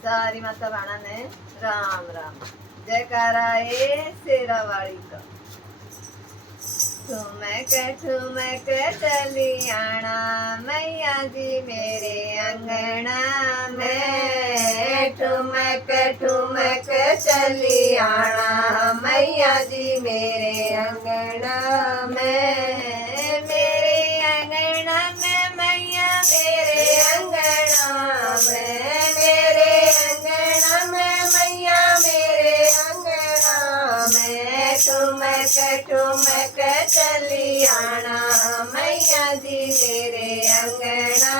सारी माता बाणा ने राम राम जयकारा ए शेरा वाली का। ठुमक चली आना मैया जी मेरे अंगना में। ठुमक चली आना मैया जी मेरे अंगना में। मेरे अंगना में मैया मेरे अंगना में। मेरे अंगना में मैया मेरे अंगना में। ठुमक चली आना मैया जी मेरे अंगना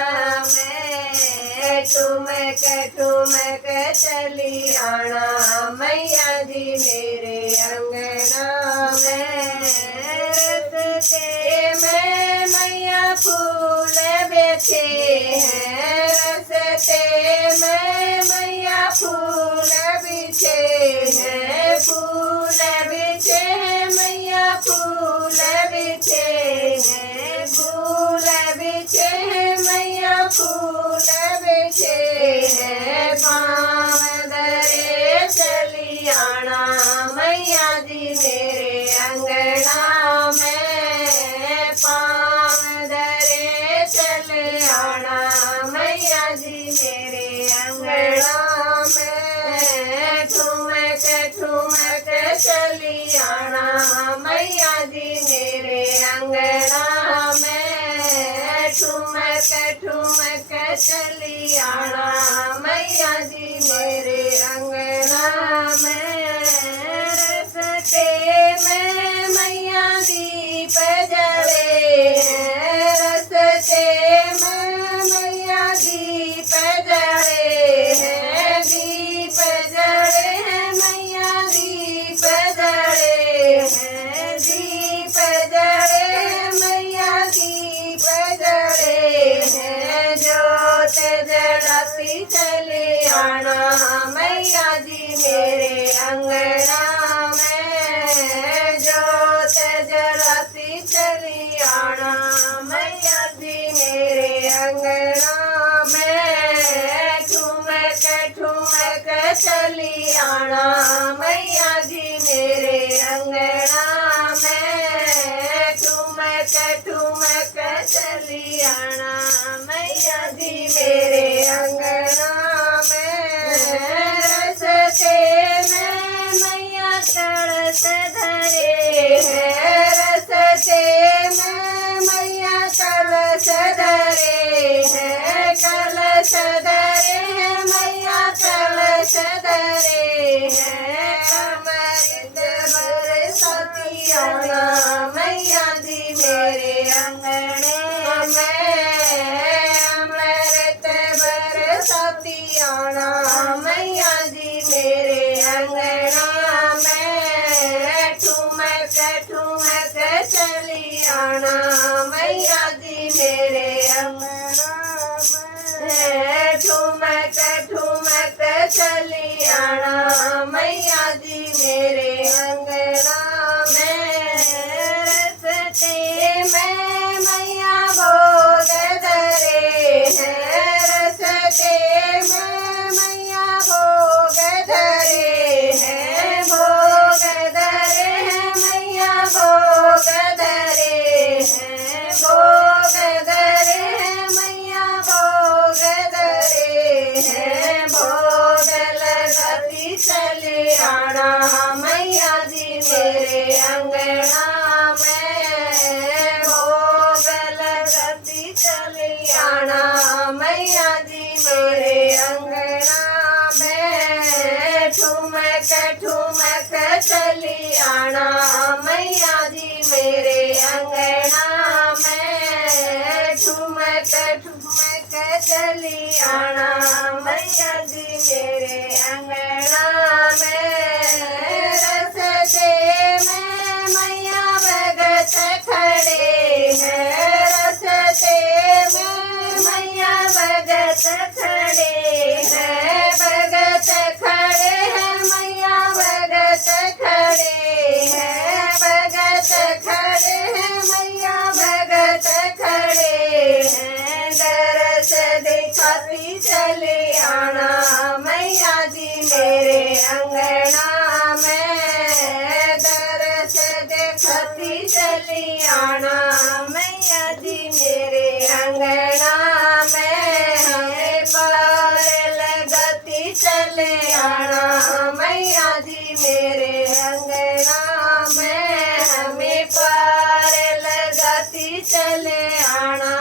में। ठुमक चली आना मैया जी मेरे अंगना में। रस्ते में मैया फूल बेचे हैं। रस्ते में मैया फूल बिछे हैं। फूल बिछे हैं मैया फूल बिछे हैं। फूल बिछे हैं मैया फूल बिछे हैं। पाँव दरे चली आना मैया जी मेरे अंगना में। पाँव दरे चले आना मैया जी मेरे अंगना में। ठुमक चली आना मैया जी मेरे अंगना में। ठुमक चली आना मैया जी मेरे अंगना में। रस्ते में मैया दीप जले हैं। रस्ते में मैया दीप जले हैं। दीप जले हैं मैया दीप जले हैं। दीप जले हैं मैया दीप जले हैं। जोत जलाती चली आना मैया जी मेरे अंगना में। जोत जलाती चली आना मैया जी मेरे अंगना में। ठुमक चली आना मैया जी मेरे अंगना में। ठुमक चली आना मैया जी मेरे अंगना में। रस्ते में मैया कलश धरे हैं। रस्ते में मैया कलश धरे हैं। कलश धरे हैं मैया कलश धरे हैं। अमृत बरसाती आना मैया जी मेरे अंगने में। अमृत बरसाती आना मैया जी मेरे अंगना में। ठुमक चली आना मैया जी मेरे अंगना में। ठुमक चली आना मैया जी मेरे अंगना में। रस्ते में मैया भोग धरे हैं। रस्ते में मैया भोग धरे हैं। भोग धरे हैं मैया भोग धरे हैं। भोग धरे हैं मैया भोग धरे हैं। भोग लगाती चले आना मैया जी मेरे अंगना में। भोग लगाती चले आना मैया जी मेरे अंगना में। ठुमक चली आना मैया जी मेरे अंगना में। ठुमक चली आना मैया जी मेरे अंगना में। रस्ते में मैया भगत खड़े हैं। रस्ते में मैया भगत खड़े हैं। भगत खड़े हैं मैया भगत खड़े हैं। भगत खड़े हैं मैया भगत खड़े हैं। दरस दिखाती चले आना अंगना में दरस देखती चली आना मैया जी मेरे अंगना में हमें पार लगती चले आना मैया जी मेरे अंगना में हमें पार लगती चले आना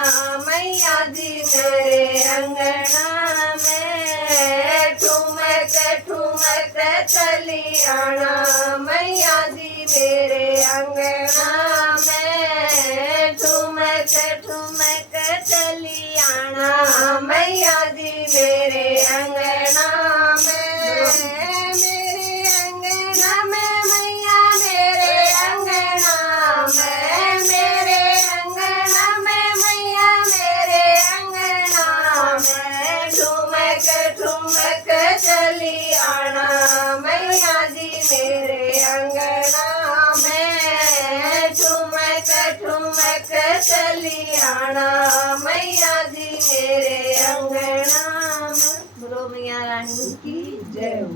मैया जी मेरे अंगना में ठुमक ठुमक चली आना मैया जी मेरे अंगना में ठुमक ठुमक चली आना मैया जी मेरे अंगना में मेरे अंगना में मैया मेरे अंगना में मेरे अंगना में मैया मेरे अंगना में ठुमक ठुमक चली आना मैया जी मेरे अंगना में ठुमक ठुमक चली आना मैया जी मेरे अंगना में। बोलो मैया रानी की जय हो।